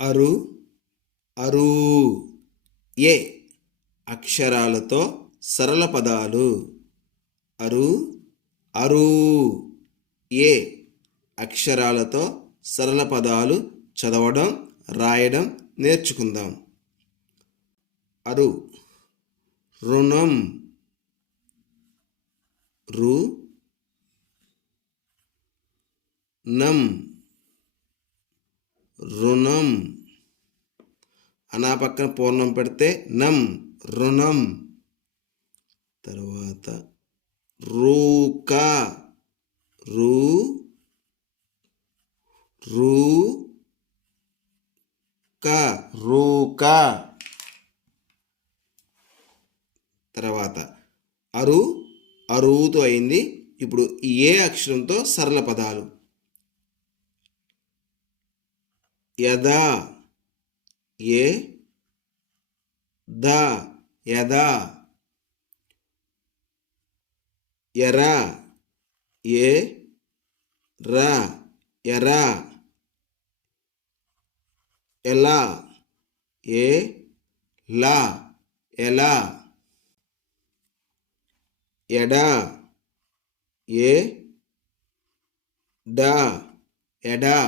అరు అరు ఏ అక్షరాలతో సరళ పదాలు. అరు అరు ఏ అక్షరాలతో సరళ పదాలు చదవడం రాయడం నేర్చుకుందాం. అరు రుణం. రు నం. రుణం. అనా పక్కన పూర్ణం పెడితే నం రుణం. తర్వాత రూక రూ రూ క రూక. తర్వాత అరు అరువుతో అయింది. ఇప్పుడు ఏ అక్షరంతో సరళ పదాలు? యదా ఏ ద యదా ఎరా ఏ రా ఎరా ఎలా ఏ లా ఎలా ఎడా ఏ డా ఎడా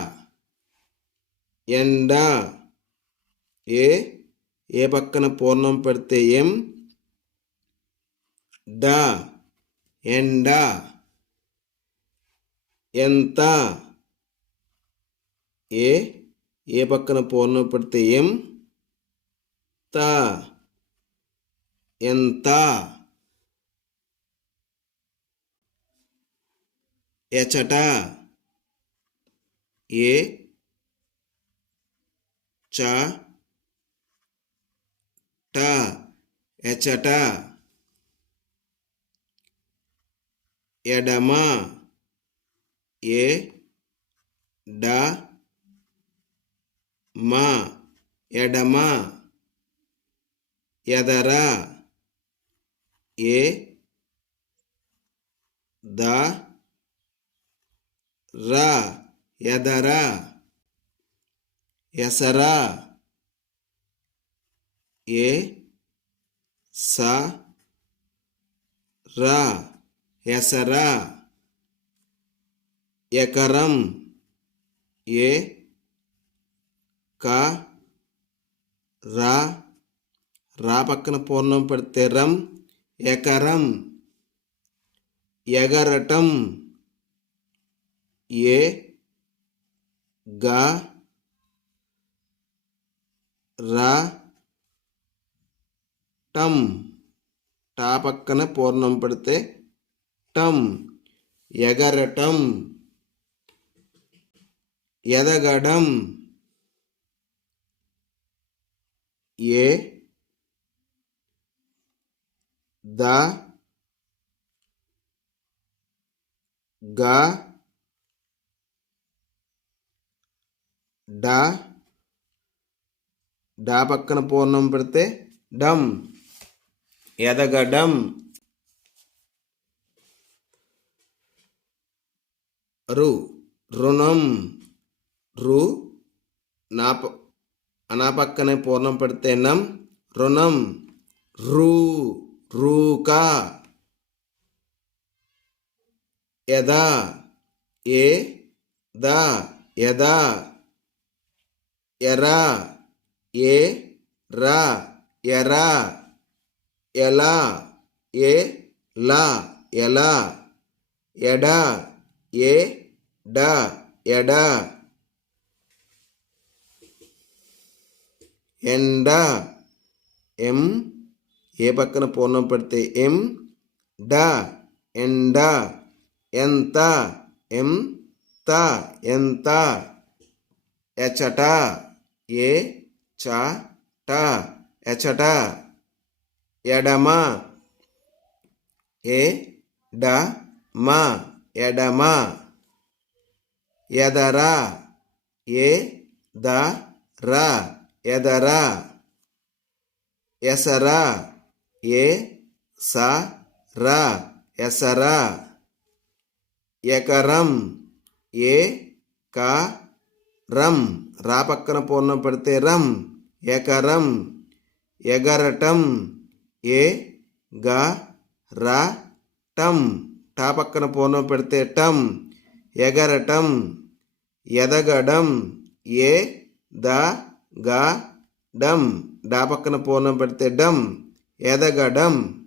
ఎండ. ఏ ఏ పక్కన పూర్ణం పెడితే ఎం డ ఎండ. ఎంత? ఏ ఏ పక్కన పూర్ణం పెడితే ఎం త. ఎంత? ఎచట ఏ చ ట ఎచట. ఎడమ ఏ డ మా. ఎడమ ఎదర ఏ ద రా ఎదరా. ఎసరా? ఏ? స? రా? ఎసరా? ఎకరం? ఏ? క? రా? రా పక్కన పూర్ణం పెడితే రం? ఎకరం? ఎగరటం? ఏ? గా? రా టం టా పక్కన పూర్ణం పెడితే టం. ఎగరటం ఎదగడం ఏ. ద. గా. డా. డా పక్కన పూర్ణం పెడితే డమ్ ఎదగడం. రు. రుణం. రు. నా నా పక్కనే పూర్ణం పెడితే నం. రుణం. రూ. రూక. యదా. ఏ. ద. యదా. ఎరా. ఏ రా ఎరా ఎలా ఏ లా ఎలా ఎడ ఏ డ ఎడ ఎండ ఎం ఏ పక్కన పూర్ణం పెడితే ఎం డ ఎండ ఎంత ఎం త ఎంత ఎచట ఏ చ ట ఎచట ఎడమ ఏ డ మ ఎడమ ఎదర ఏ ద ర ఎదర ఎసర ఏ స ర ఎసర ఎకరం ఏ క రం రా పక్కన పూర్ణం పెడితే రం ఎకరం ఎగరటం. ఏ గ రా టం. టా పక్కన పూర్ణం పెడితే టం. ఎగరటం. ఎదగడం. ఏ ద గ డం. డా పక్కన పూర్ణం పెడితే డం. ఎదగడం.